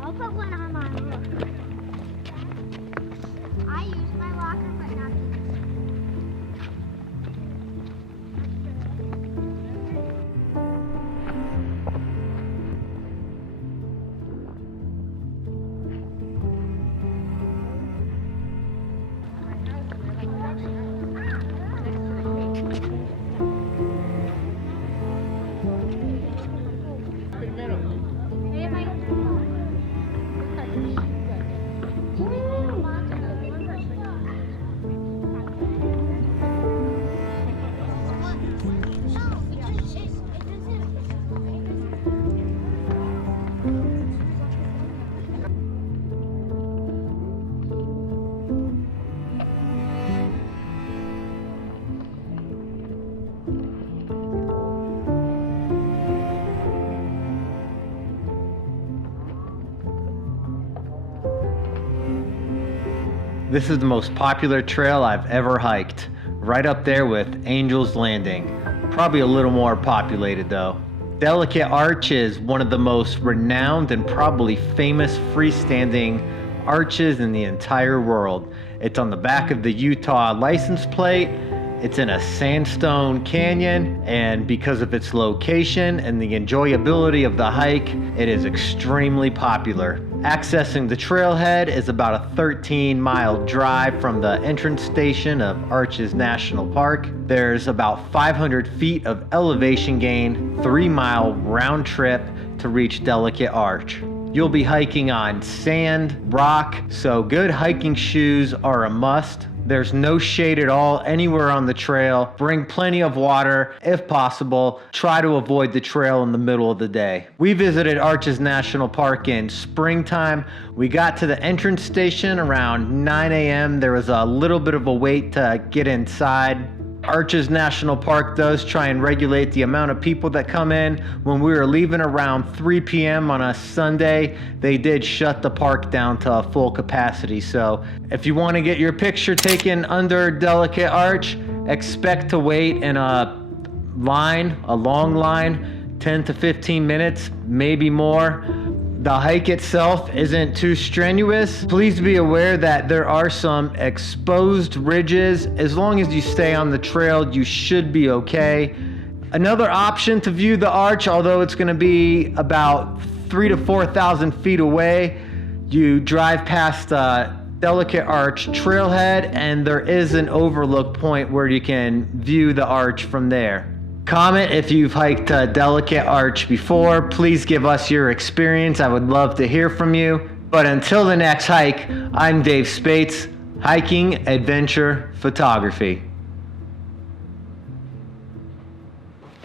I'll put one on my locker. I use my locker, but not This is the most popular trail I've ever hiked, right up there with Angel's Landing. Probably a little more populated though. Delicate Arch is one of the most renowned and probably famous freestanding arches in the entire world. It's on the back of the Utah license plate. It's in a sandstone canyon, and because of its location and the enjoyability of the hike, it is extremely popular. Accessing the trailhead is about a 13-mile drive from the entrance station of Arches National Park. There's about 500 feet of elevation gain, 3-mile round trip to reach Delicate Arch. You'll be hiking on sand, rock, so good hiking shoes are a must. There's no shade at all anywhere on the trail. Bring plenty of water if possible. Try to avoid the trail in the middle of the day. We visited Arches National Park in springtime. We got to the entrance station around 9 a.m. There was a little bit of a wait to get inside. Arches National Park does try and regulate the amount of people that come in. When we were leaving around 3 p.m. on a Sunday, they did shut the park down to full capacity. So if you want to get your picture taken under Delicate Arch, expect to wait in a long line, 10 to 15 minutes, maybe more. The hike itself isn't too strenuous. Please be aware that there are some exposed ridges. As long as you stay on the trail, you should be okay. Another option to view the arch, although it's gonna be about 3,000 to 4,000 feet away, you drive past the Delicate Arch trailhead, and there is an overlook point where you can view the arch from there. Comment if you've hiked Delicate Arch before. Please give us your experience. I would love to hear from you. But until the next hike, I'm Dave Spates, Hiking Adventure Photography.